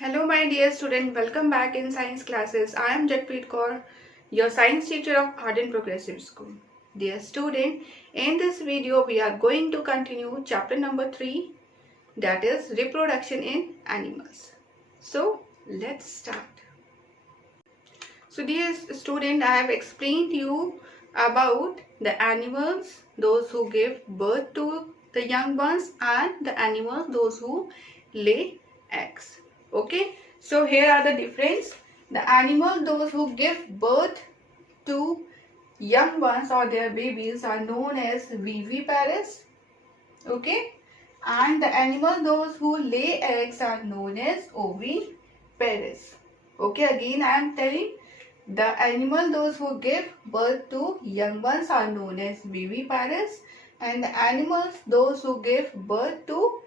Hello my dear student, welcome back in science classes. I am Jagpreet Kaur, your science teacher of Ardent Progressive School. Dear student, in this video we are going to continue chapter number 3, that is reproduction in animals. So let's start. So dear student, I have explained you about the animals, those who give birth to the young ones, and the animals, those who lay eggs. Okay, so here are the difference. The animal, those who give birth to young ones or their babies are known as viviparous. Okay, and the animal, those who lay eggs are known as oviparous. Okay, again I am telling, the animal, those who give birth to young ones are known as viviparous, and the animals, those who give birth to,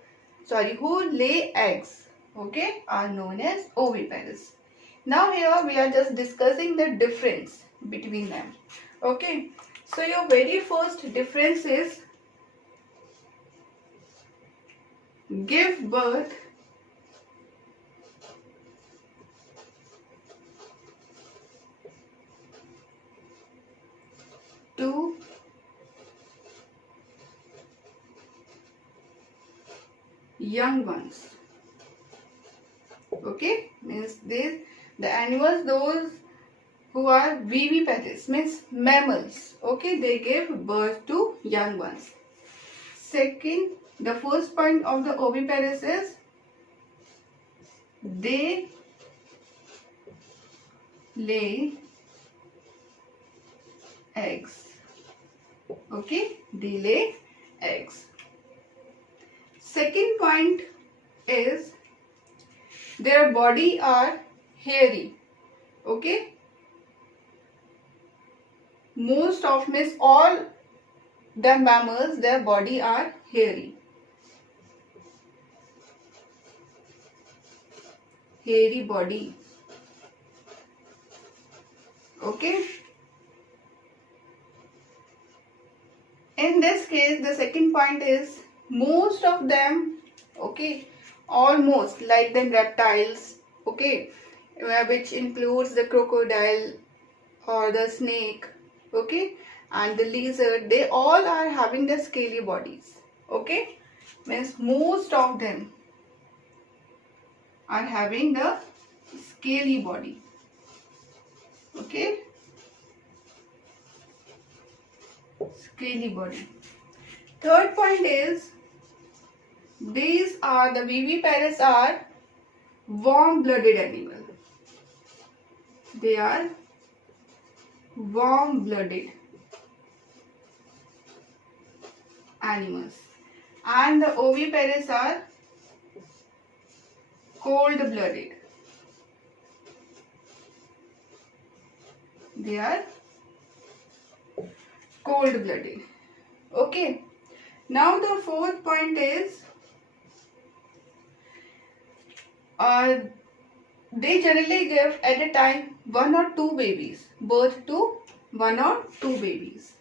who lay eggs, okay, are known as oviparous. Now here we are just discussing the difference between them. Okay, so your very first difference is give birth to young ones. Okay, means this, the animals, those who are viviparous, means mammals. Okay, they give birth to young ones. Second, the first point of the oviparous is they lay eggs. Okay, they lay eggs. Second point is their body are hairy. Okay, most of, means all the mammals, their body are hairy. Hairy body. Okay. In this case, the second point is most of them, okay, almost like the reptiles, okay, which includes the crocodile or the snake, okay, and the lizard, they all are having the scaly bodies. Okay, means most of them are having the scaly body. Okay, scaly body. Third point is these are, the viviparous are warm-blooded animal. They are warm-blooded animals, and the oviparous are cold-blooded. They are cold-blooded. Okay. Now the fourth point is they generally give at a time one or two babies, birth to one or two babies.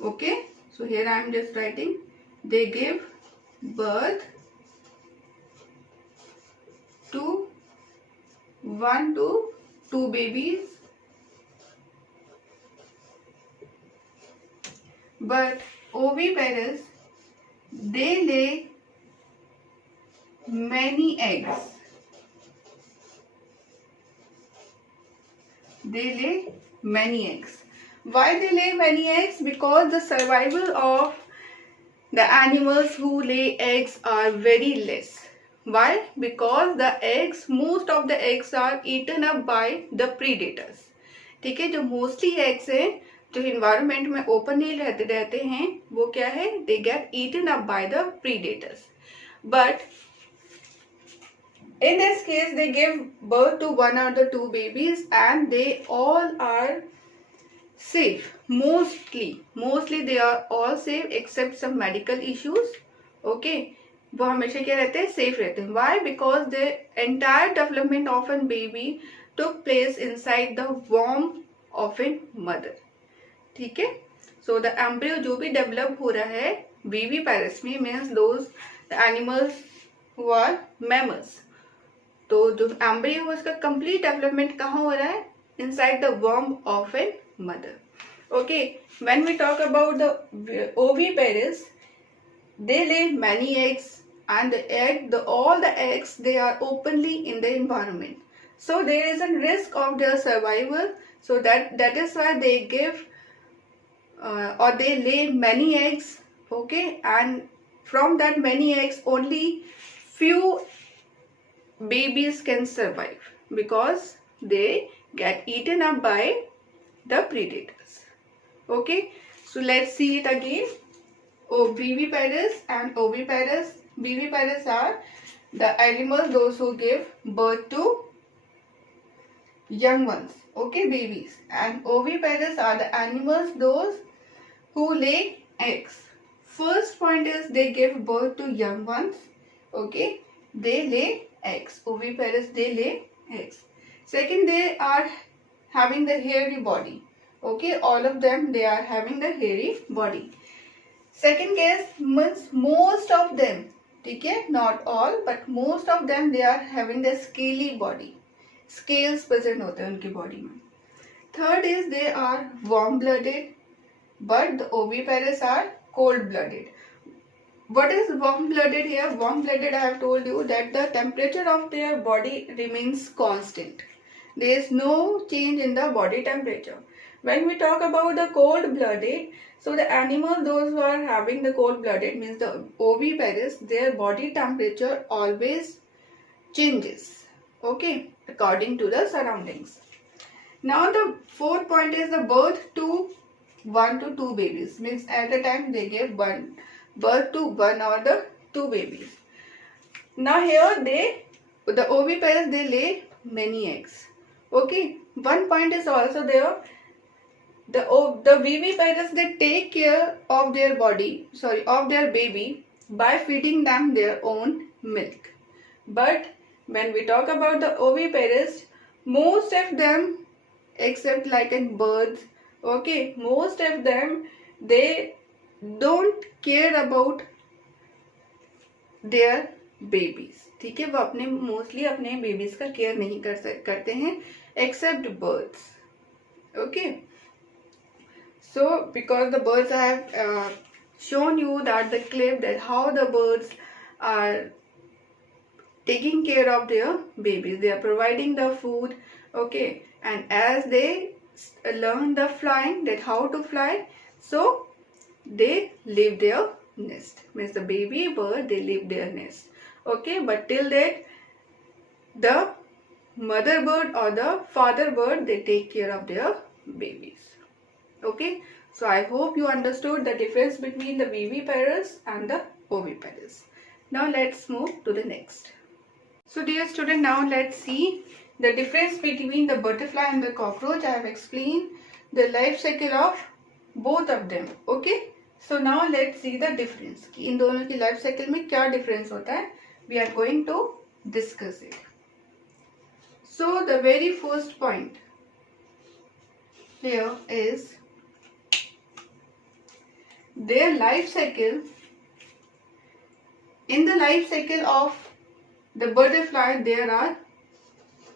Okay, so here I am just writing, they give birth to one to two babies, but oviparous, they lay many eggs. They lay many eggs. Why they lay many eggs? Because the survival of the animals who lay eggs are very less. Why? Because the eggs, most of the eggs are eaten up by the predators. ठीक है, जो mostly eggs हैं जो environment में openly रहते हैं वो क्या है, they get eaten up by the predators. But in this case they give birth to one or the two babies and they all are safe. Mostly they are all safe except some medical issues. Okay, वो हमेशा क्या रहते हैं, safe रहते हैं. Why? Because the entire development of a baby took place inside the womb of a mother. ठीक है, so the embryo जो भी डेवलप हो रहा है viviparous में, means those the animals who are mammals, तो जो एम्ब्रियो है उसका कंप्लीट डेवलपमेंट कहाँ हो रहा है? इनसाइड द वर्म of an mother. Okay, when we talk about the oviparous, they lay many eggs, and all the eggs, they are openly in the environment. So there is a risk of their survival. So that is why they give or they lay many eggs. Okay, and from that many eggs, only few babies can survive because they get eaten up by the predators. Okay, so let's see it again. Viviparous and oviparous. Viviparous are the animals those who give birth to young ones, okay, babies. And oviparous are the animals those who lay eggs. First point is they give birth to young ones, okay, they lay eggs. Oviparous, they lay eggs. Second, they are having the hairy body. Okay, all of them, they are having the hairy body. Second case means most of them, okay, not all, but most of them, they are having the scaly body. Scales present होते हैं उनकी body में. Third is they are warm blooded, but the oviparous are cold blooded. What is warm blooded here? Warm blooded, I have told you that the temperature of their body remains constant. There is no change in the body temperature. When we talk about the cold-blooded, so the animals those who are having the cold-blooded means the oviparous, their body temperature always changes, okay, according to the surroundings. Now the fourth point is the birth to 1 to 2 babies, means at a time they give birth to 1 or the 2 babies. Now here the oviparous, they lay many eggs. Okay, one point is also there. The viviparous, they take care of their baby by feeding them their own milk. But when we talk about the oviparous, most of them, except like in birds, okay, most of them, they don't care about their babies. ठीक है, वो अपने mostly अपने babies का care नहीं करते हैं, except birds. Okay. So because the birds, I have shown you that the clip, that how the birds are taking care of their babies. They are providing the food, okay, and as they learn the flying, that how to fly, so they leave their nest. Means the baby bird, they leave their nest, okay, but till that the mother bird or the father bird, they take care of their babies. Okay, so I hope you understood the difference between the viviparous and the oviparous. Now let's move to the next. So dear student, now let's see the difference between the butterfly and the cockroach. I have explained the life cycle of both of them. Okay, so now let's see the difference. कि इन दोनों की life cycle में क्या difference होता है? We are going to discuss it. So the very first point here is their life cycle. In the life cycle of the butterfly, there are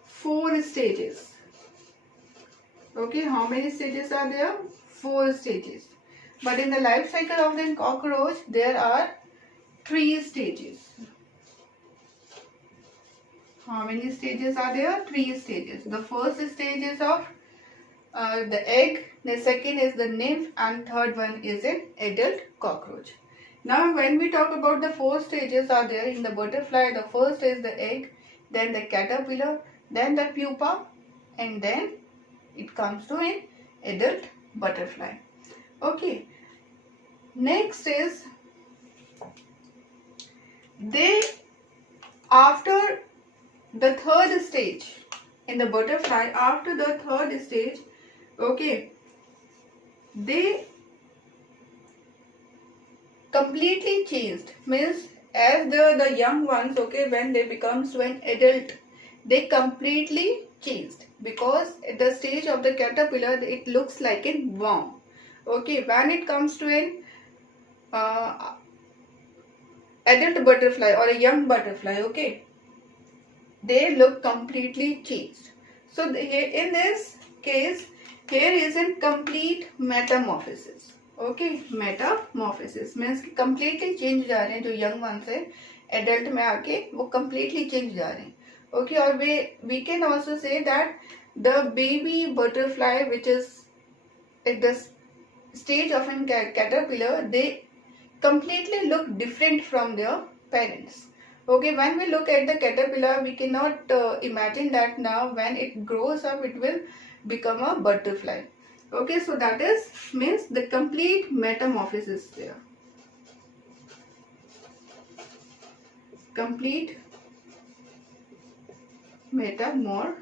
4 stages. Okay, how many stages are there? 4 stages. But in the life cycle of the cockroach, there are 3 stages. How many stages are there? 3 stages. The first stage is of the egg, the second is the nymph, and third one is an adult cockroach. Now when we talk about the 4 stages are there in the butterfly, the first is the egg, then the caterpillar, then the pupa, and then it comes to an adult butterfly. Okay, next is after the third stage in the butterfly, after the third stage, okay, they completely changed. Means as the young ones, okay, when they becomes to an adult, they completely changed, because at the stage of the caterpillar, it looks like a worm. Okay, when it comes to an adult butterfly or a young butterfly, okay, they look completely changed. So in this case, here is a complete metamorphosis. Okay, metamorphosis means completely change जा रहे हैं, जो young ones है adult में आके वो completely change जा रहे हैं. Okay, और we can also say that the baby butterfly which is at the stage of a caterpillar, they completely look different from their parents. Okay, when we look at the caterpillar, we cannot imagine that now when it grows up, it will become a butterfly. Okay, so that is means the complete metamorphosis there. Complete metamorphosis.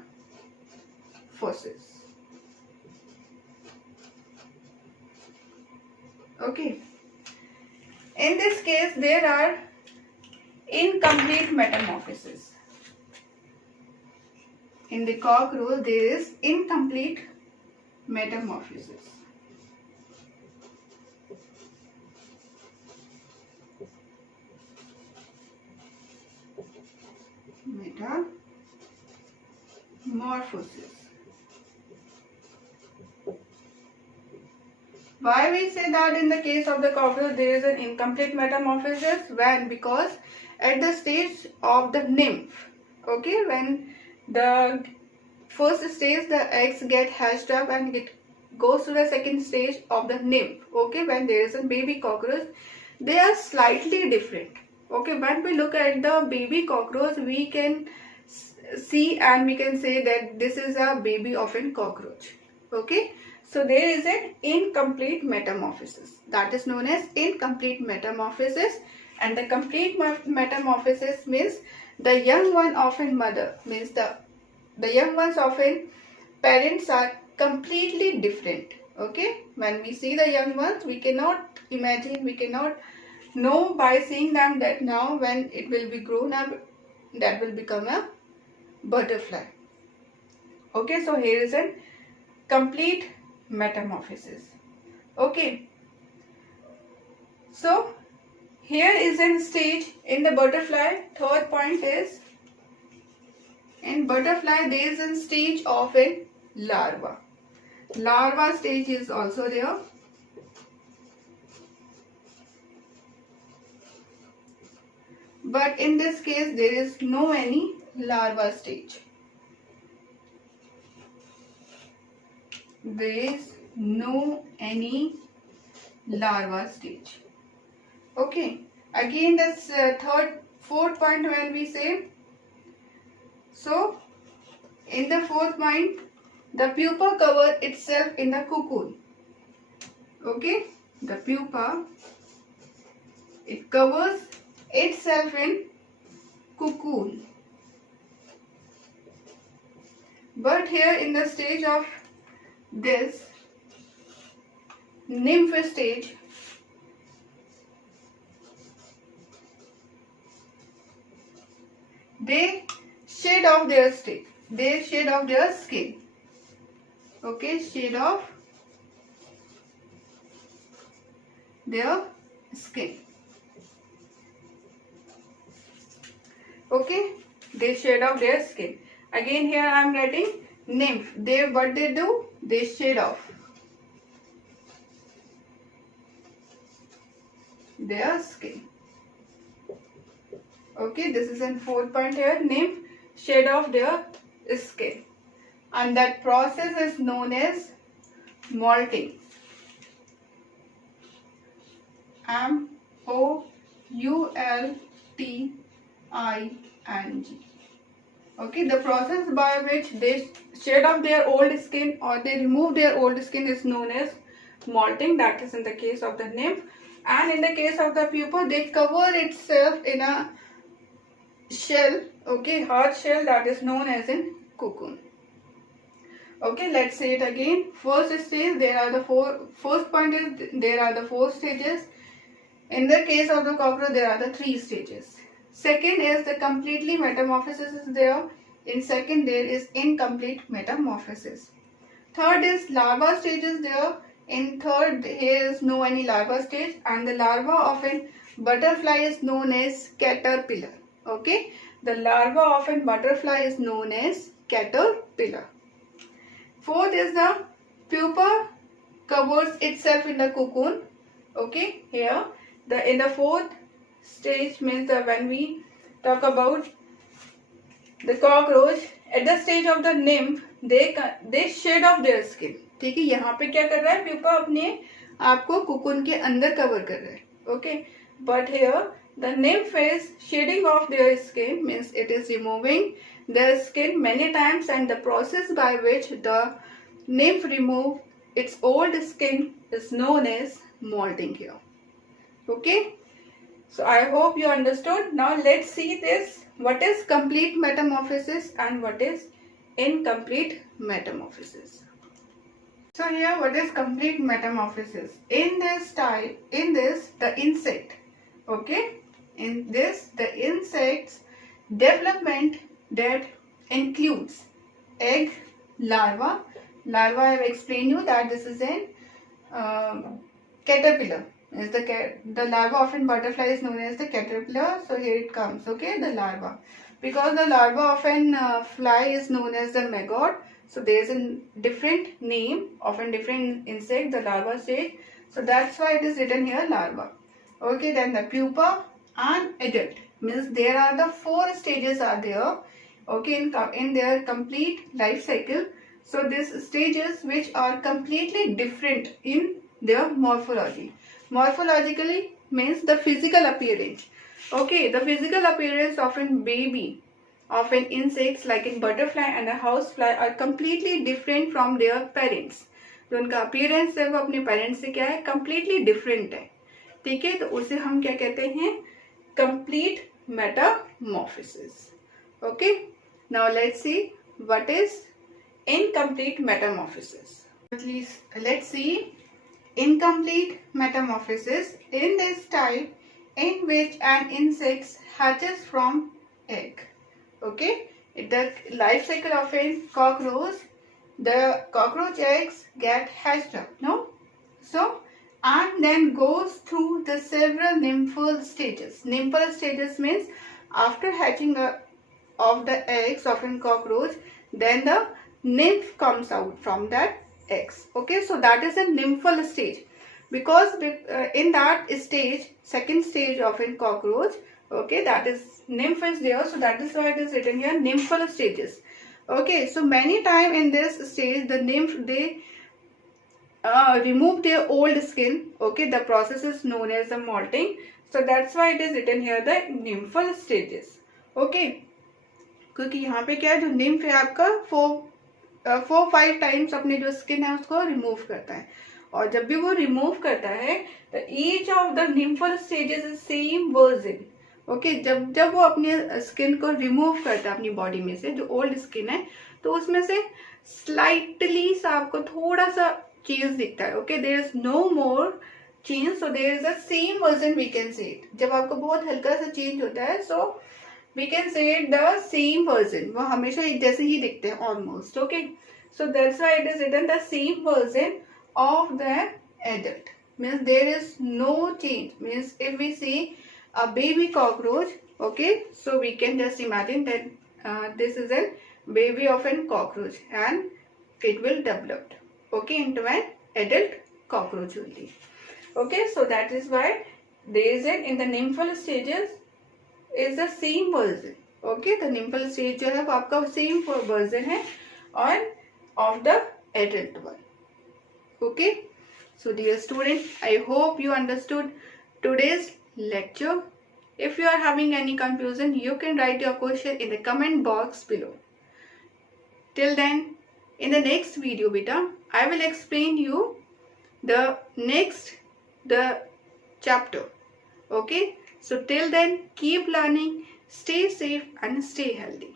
Okay. In this case, there are incomplete metamorphosis. In the cockroach, there is incomplete metamorphosis. Metamorphosis. Why we say that in the case of the cockroach there is an incomplete metamorphosis? Because at the stage of the nymph, okay, when the first stage the eggs get hatched up and it goes to the second stage of the nymph, okay, when there is a baby cockroach, they are slightly different. Okay, when we look at the baby cockroach, we can see and we can say that this is a baby of a cockroach. Okay, so there is an incomplete metamorphosis, that is known as incomplete metamorphosis. And the complete metamorphosis means the young one of a mother, means the young ones of a parents are completely different. Okay, when we see the young ones, we cannot imagine, we cannot know by seeing them that now when it will be grown up, that will become a butterfly. Okay, so here is a complete metamorphosis. Okay, so here is a stage in the butterfly. Third point is in butterfly there is a stage of a larva. Larva stage is also there. But in this case there is no any larva stage. There is no any larva stage. Okay, again this fourth point when we say, so in the fourth point the pupa cover itself in the cocoon. Okay, the pupa, it covers itself in cocoon. But here in the stage of this nymph stage, they shed off their skin. They shed off their skin. Okay, shed off their skin. Okay, they shed off their skin. Again here I am writing nymph. What they do? They shed off their skin. Okay, this is in fourth point here. Nymph shed off their skin, and that process is known as molting. MOULTING. Okay, the process by which they shed off their old skin or they remove their old skin is known as molting. That is in the case of the nymph. And in the case of the pupa, they cover itself in a shell, okay, hard shell, that is known as in cocoon. Okay, let's say it again. First stage, there are the first point is there are the 4 stages. In the case of the cockroach, there are the 3 stages. Second is the completely metamorphosis is there. In second, there is incomplete metamorphosis. Third is larva stage is there. In third, here is no any larva stage, and the larva of a butterfly is known as caterpillar. Okay, The larva of a butterfly is known as caterpillar. Fourth is the pupa covers itself in the cocoon. Okay, here in the fourth stage means when we talk about the cockroach, at the stage of the nymph they shed off their skin. ठीक है, यहाँ पे क्या कर रहा है, pupa अपने आपको कुकुन के अंदर कवर कर रहा है. Okay, but here the nymph is shedding off their skin, means it is removing their skin many times, and the process by which the nymph remove its old skin is known as molting here. Okay, so I hope you understood. Now let's see this, what is complete metamorphosis and what is incomplete metamorphosis. So here, what is complete metamorphosis? In this the insect, okay, in this the insect's development that includes egg, larva. I have explained you that this is a caterpillar. Is the larva of a butterfly is known as the caterpillar. So here it comes, okay, the larva. Because the larva of a fly is known as the maggot, so there is a different name of a different insect, the larva stage. So that's why it is written here larva. Okay, then the pupa and adult, means there are the 4 stages are there. Okay, in their complete life cycle. So these stages which are completely different in their morphology. Morphologically means the physical appearance. Okay, the physical appearance of a baby of an insects like in butterfly and a housefly are completely different from their parents. तो उनका appearance है वो अपने parents से क्या है, completely different है. ठीक है, तो उसे हम क्या कहते हैं, complete metamorphosis. Okay, now let's see what is incomplete metamorphosis. At least let's see incomplete metamorphosis. In this type in which an insect hatches from egg. Okay, the life cycle of a cockroach, the cockroach eggs get hatched up, no? So and then goes through the several nymphal stages. Nymphal stages means after hatching of the eggs of a cockroach, then the nymph comes out from that eggs. Okay, so that is a nymphal stage, because in that stage, second stage of a cockroach, okay, that is nymph is there, so that is why it is written here nymphal stages. Okay, so many time in this stage the nymph they remove their old skin. Okay, the process is known as the molting, so that's why it is written here the nymphal stages. Okay, क्योंकि यहाँ पे क्या है, जो nymph है आपका 4-5 times अपने जो स्किन है उसको रिमूव करता है, और जब भी वो रिमूव करता है तो each of the nymphal stages is same version. Okay, जब वो अपने स्किन को रिमूव करता है अपनी बॉडी में से, जो ओल्ड स्किन है, तो उसमें से स्लाइटली सा आपको थोड़ा सा चेंज दिखता है. Okay, there is no more change, so there is the same version we can say it. जब आपको बहुत हल्का सा चेंज होता है, so we can say it the same version, वो हमेशा एक जैसे ही दिखते हैं almost. Okay, so that's why it is written the same version of the adult, means there is no change. Means if we see a baby cockroach, okay, so we can just imagine that this is a baby of a cockroach and it will develop, okay, into an adult cockroach only. Okay, so that is why there is in the nymphal stages is the same version. Okay, the nymphal stage जो है वो आपका same version है और of the adult one. Okay, so dear student, I hope you understood today's lecture. If you are having any confusion, you can write your question in the comment box below. Till then, in the next video beta, I will explain you the chapter. Okay, so till then, keep learning, stay safe and stay healthy.